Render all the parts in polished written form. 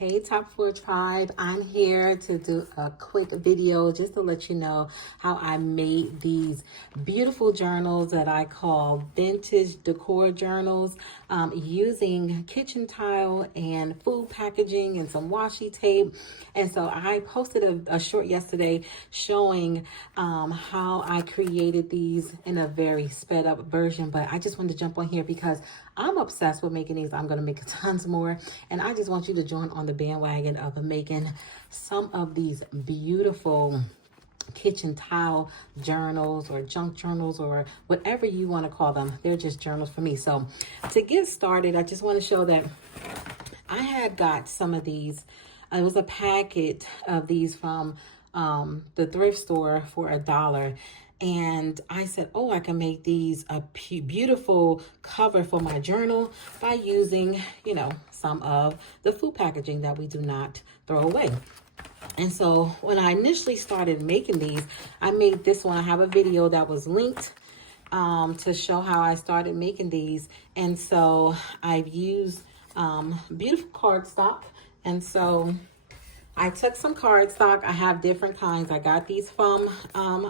Hey Top 4 Tribe, I'm here to do a quick video just to let you know how I made these beautiful journals that I call vintage decor journals using kitchen tile and food packaging and some washi tape. And so I posted a short yesterday showing how I created these in a very sped up version, but I just wanted to jump on here because I'm obsessed with making these. I'm going to make tons more, and I just want you to join on the bandwagon of making some of these beautiful kitchen tile journals or junk journals or whatever you want to call them. They're just journals for me. So to get started, I just want to show that I had got some of these. It was a packet of these from the thrift store for $1. And I said, oh, I can make these a beautiful cover for my journal by using, some of the food packaging that we do not throw away. And so when I initially started making these, I made this one. I have a video that was linked to show how I started making these. And so I've used beautiful cardstock. And so I took some cardstock. I have different kinds. I got these from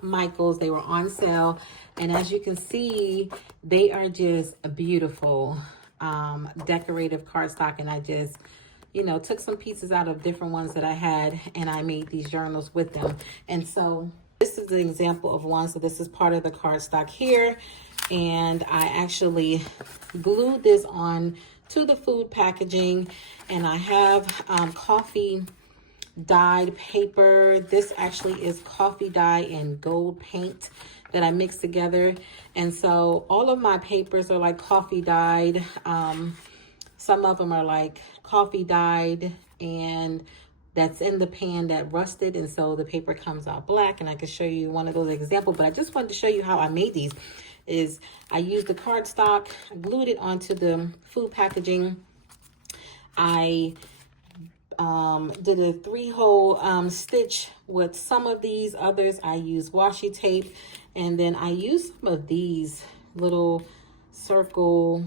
Michael's. They were on sale. And as you can see, they are just a beautiful decorative cardstock. And I just, took some pieces out of different ones that I had, and I made these journals with them. And so this is an example of one. So this is part of the cardstock here. And I actually glued this on to the food packaging. And I have coffee dyed paper. This actually is coffee dye and gold paint that I mixed together. And so all of my papers are like coffee dyed. Some of them are like coffee dyed and that's in the pan that rusted, and so the paper comes out black. And I can show you one of those examples, but I just wanted to show you how I made these. Is I used the cardstock, I glued it onto the food packaging. I did a 3-hole stitch with some of these. Others I use washi tape, and then I use some of these little circle,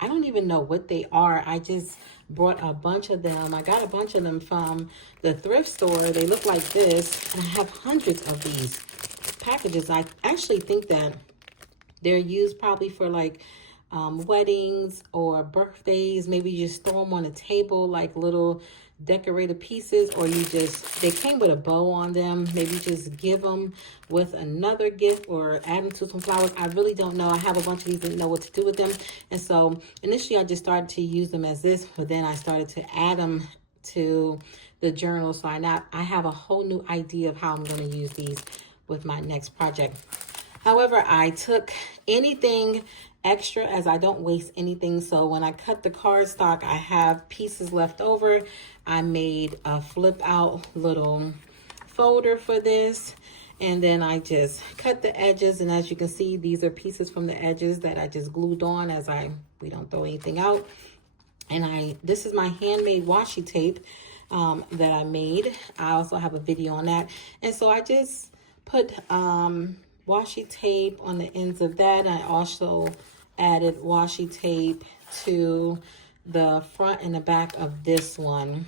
I don't even know what they are. I just brought a bunch of them. I got a bunch of them from the thrift store. They look like this, and I have hundreds of these packages. I actually think that they're used probably for like weddings or birthdays. Maybe you just throw them on a table like little decorated pieces, or they came with a bow on them. Maybe just give them with another gift or add them to some flowers. I really don't know. I have a bunch of these, didn't know what to do with them. And so initially I just started to use them as this, but then I started to add them to the journal. So I have a whole new idea of how I'm going to use these with my next project. However, I took anything extra as I don't waste anything. So when I cut the cardstock, I have pieces left over. I made a flip out little folder for this. And then I just cut the edges. And as you can see, these are pieces from the edges that I just glued on we don't throw anything out. And this is my handmade washi tape that I made. I also have a video on that. And so I just put washi tape on the ends of that. I also added washi tape to the front and the back of this one.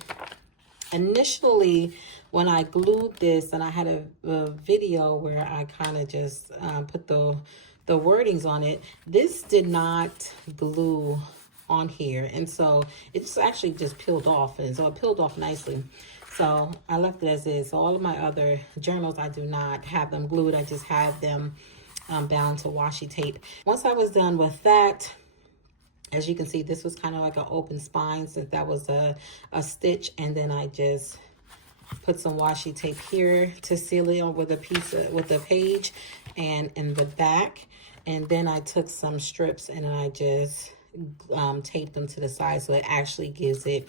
Initially, when I glued this, and I had a video where I kind of just put the wordings on it, this did not glue on here. And so it's actually just peeled off. And so it peeled off nicely. So I left it as is. So all of my other journals, I do not have them glued. I just have them bound to washi tape. Once I was done with that, as you can see, this was kind of like an open spine since that was a stitch. And then I just put some washi tape here to seal it with a page and in the back. And then I took some strips and I just taped them to the side so it actually gives it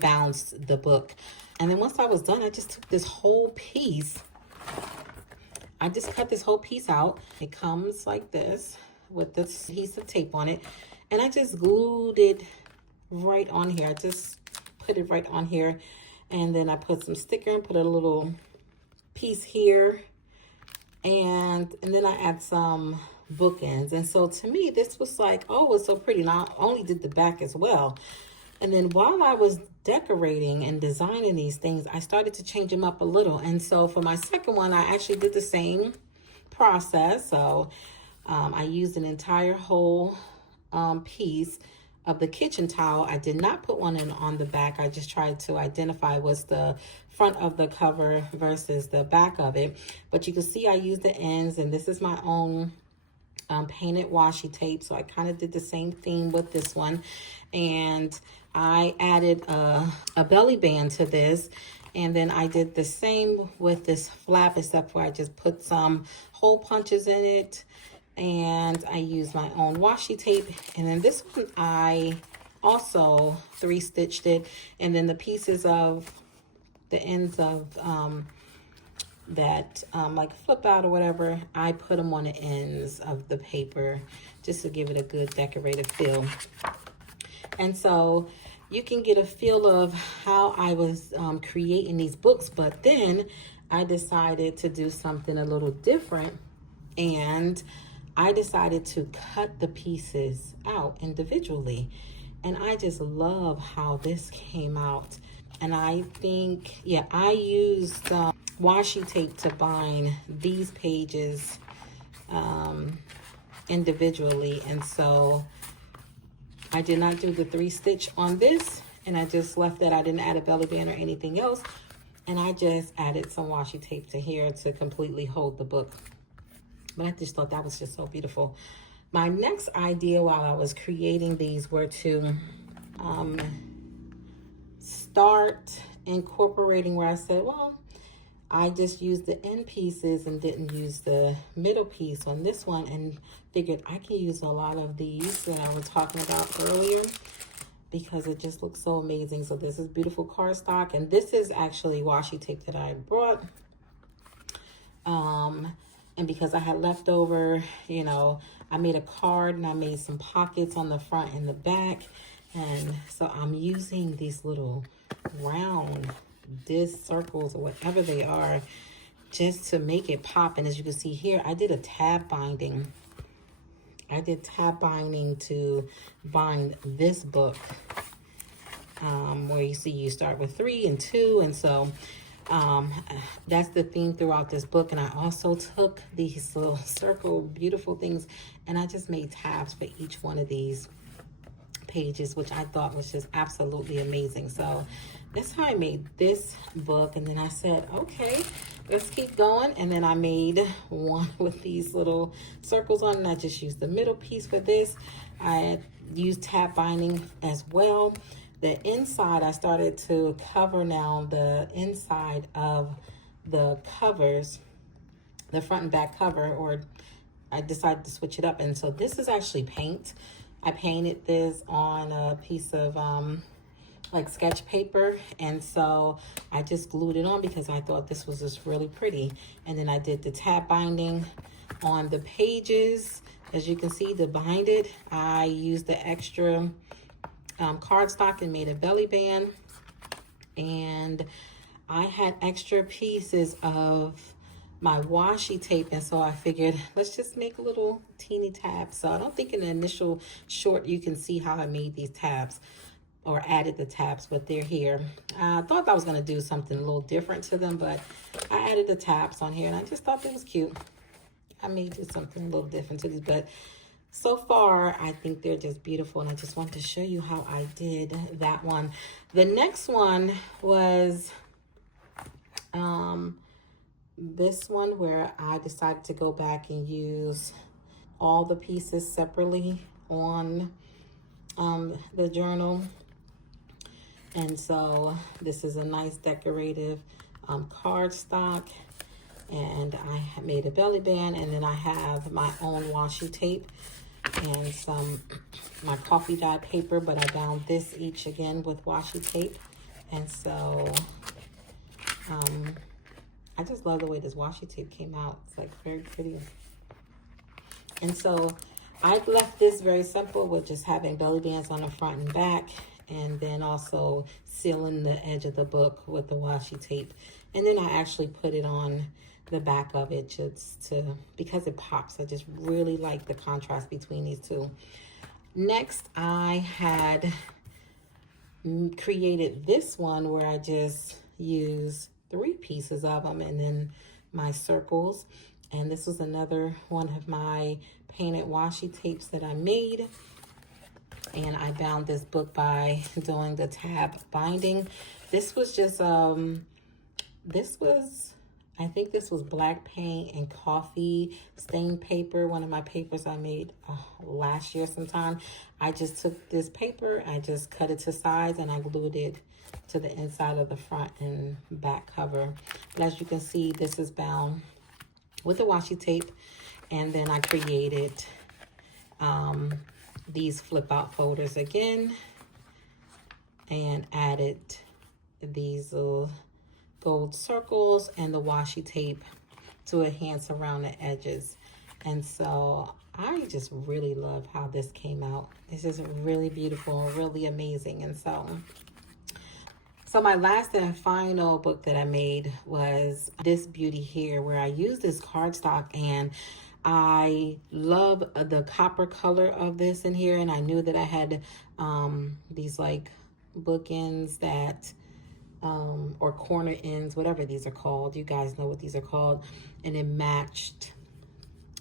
bounds the book. And then once I was done, I just took this whole piece. I just cut this whole piece out. It comes like this with this piece of tape on it. And I just glued it right on here. I just put it right on here. And then I put some sticker and put a little piece here. And then I add some bookends. And so to me, this was like, oh, it's so pretty. And I only did the back as well. And then while I was decorating and designing these things, I started to change them up a little. And so for my second one, I actually did the same process. So I used an entire whole piece of the kitchen towel. I did not put one in on the back. I just tried to identify what's the front of the cover versus the back of it. But you can see I used the ends, and this is my own painted washi tape. So I kind of did the same theme with this one. And I added a belly band to this. And then I did the same with this flap, except for I just put some hole punches in it. And I used my own washi tape. And then this one, I also 3-stitched it. And then the pieces of the ends of that like flip out or whatever, I put them on the ends of the paper just to give it a good decorative feel. And so you can get a feel of how I was creating these books, but then I decided to do something a little different, and I decided to cut the pieces out individually. And I just love how this came out. And I think, yeah, I used washi tape to bind these pages individually. And so I did not do the 3-stitch on this, and I just left that. I didn't add a belly band or anything else. And I just added some washi tape to here to completely hold the book. But I just thought that was just so beautiful. My next idea while I was creating these were to start incorporating where I said, well, I just used the end pieces and didn't use the middle piece on this one, and figured I can use a lot of these that I was talking about earlier because it just looks so amazing. So this is beautiful cardstock, and this is actually washi tape that I brought. And because I had leftover, you know, I made a card and I made some pockets on the front and the back. And so I'm using these little round disc circles or whatever they are just to make it pop. And as you can see here, I did a tab binding. I did tab binding to bind this book, where you see you start with 3 and 2. And so that's the theme throughout this book. And I also took these little circle beautiful things and I just made tabs for each one of these pages, which I thought was just absolutely amazing. So that's how I made this book. And then I said, okay, let's keep going. And then I made one with these little circles on, and I just used the middle piece for this. I used tab binding as well. The inside, I started to cover now the inside of the covers, the front and back cover, or I decided to switch it up. And so this is actually paint. I painted this on a piece of like sketch paper. And so I just glued it on because I thought this was just really pretty. And then I did the tab binding on the pages. As you can see, to bind it, I used the extra cardstock and made a belly band. And I had extra pieces of my washi tape, and so I figured let's just make a little teeny tabs. So I don't think in the initial short you can see how I made these tabs or added the tabs, but they're here. I thought I was going to do something a little different to them, but I added the tabs on here and I just thought it was cute. I may do something a little different to these, but so far I think they're just beautiful, and I just want to show you how I did that one. The next one was this one where I decided to go back and use all the pieces separately on the journal. And so this is a nice decorative cardstock, and I made a belly band, and then I have my own washi tape and my coffee dye paper, but I bound this each again with washi tape. And so I just love the way this washi tape came out. It's like very pretty. And so I've left this very simple with just having belly bands on the front and back, and then also sealing the edge of the book with the washi tape. And then I actually put it on the back of it just to, because it pops. I just really like the contrast between these two. Next, I had created this one where I just use 3 pieces of them and then my circles. And this was another one of my painted washi tapes that I made. And I bound this book by doing the tab binding. This was just, I think this was black paint and coffee stained paper. One of my papers I made last year sometime. I just took this paper, I just cut it to size, and I glued it to the inside of the front and back cover. But as you can see, this is bound with the washi tape. And then I created these flip out folders again and added these little gold circles and the washi tape to enhance around the edges. And so I just really love how this came out. This is really beautiful, really amazing. And so my last and final book that I made was this beauty here, where I used this cardstock, and I love the copper color of this in here. And I knew that I had these like bookends that or corner ends, whatever these are called. You guys know what these are called. And it matched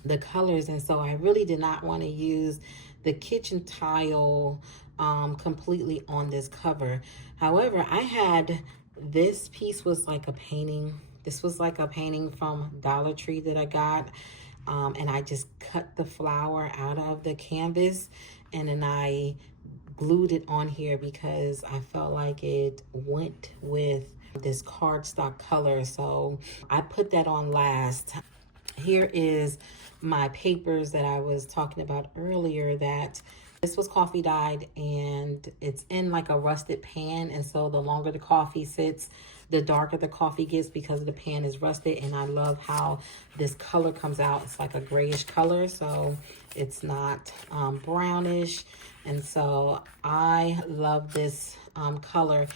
the colors. And so I really did not want to use the kitchen tile completely on this cover. However, I had this piece was like a painting. This was like a painting from Dollar Tree that I got. And I just cut the flower out of the canvas, and then I glued it on here because I felt like it went with this cardstock color. So I put that on last. Here is my papers that I was talking about earlier, that this was coffee dyed, and it's in like a rusted pan. And so the longer the coffee sits, the darker the coffee gets because the pan is rusted. And I love how this color comes out. It's like a grayish color, so it's not brownish. And so I love this color.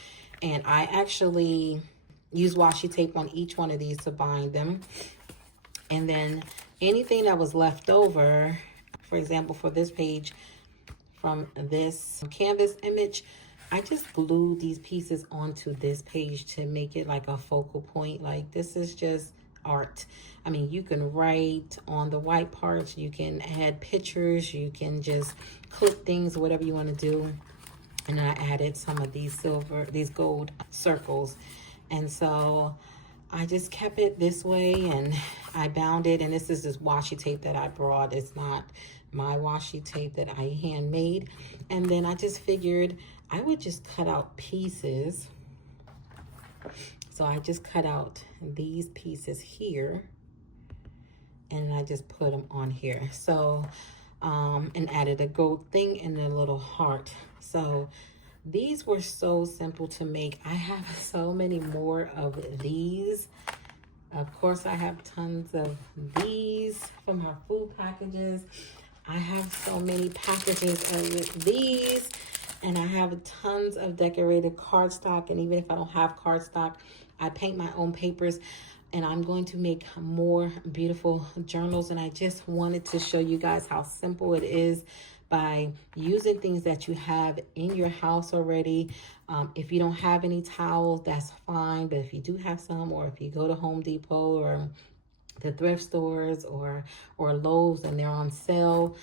And I actually use washi tape on each one of these to bind them. And then anything that was left over, for example, for this page from this canvas image, I just glued these pieces onto this page to make it like a focal point. Like, this is just art. I mean, you can write on the white parts, you can add pictures, you can just clip things, whatever you want to do. And I added some of these gold circles. And so I just kept it this way, and I bound it. And this is this washi tape that I brought. It's not my washi tape that I handmade. And then I just figured I would just cut out pieces. So I just cut out these pieces here, and I just put them on here. So, and added a gold thing and a little heart. So these were so simple to make. I have so many more of these. Of course, I have tons of these from our food packages. I have so many packages of these, and I have tons of decorated cardstock. And even if I don't have cardstock, I paint my own papers, and I'm going to make more beautiful journals. And I just wanted to show you guys how simple it is by using things that you have in your house already. If you don't have any towels, that's fine. But if you do have some, or if you go to Home Depot or the thrift stores or Lowe's and they're on sale,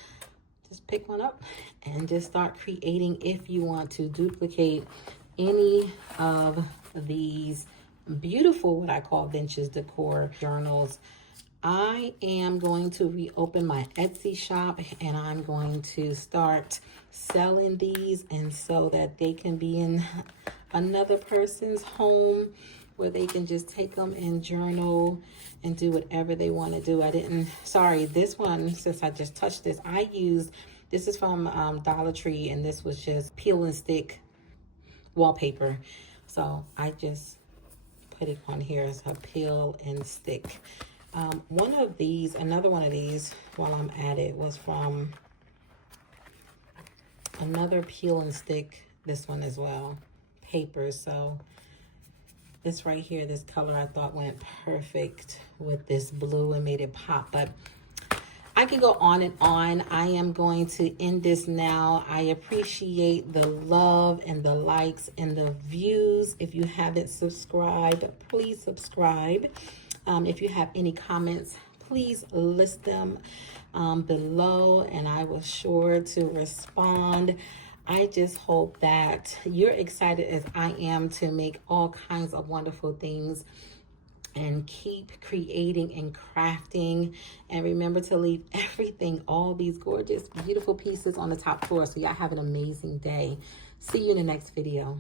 just pick one up and just start creating. If you want to duplicate any of these beautiful, what I call vintage decor journals, I am going to reopen my Etsy shop, and I'm going to start selling these, and so that they can be in another person's home where they can just take them and journal and do whatever they want to do. Sorry, this one, since I just touched this, this is from Dollar Tree, and this was just peel and stick wallpaper. So I just put it on here as a peel and stick. Another one of these, while I'm at it, was from another peel and stick, this one as well, paper. So this right here, this color, I thought went perfect with this blue and made it pop. But I could go on and on. I am going to end this now. I appreciate the love and the likes and the views. If you haven't subscribed, please subscribe. If you have any comments, please list them below, and I was sure to respond. I just hope that you're excited as I am to make all kinds of wonderful things and keep creating and crafting. And remember to leave everything, all these gorgeous, beautiful pieces on the top floor. So y'all have an amazing day. See you in the next video.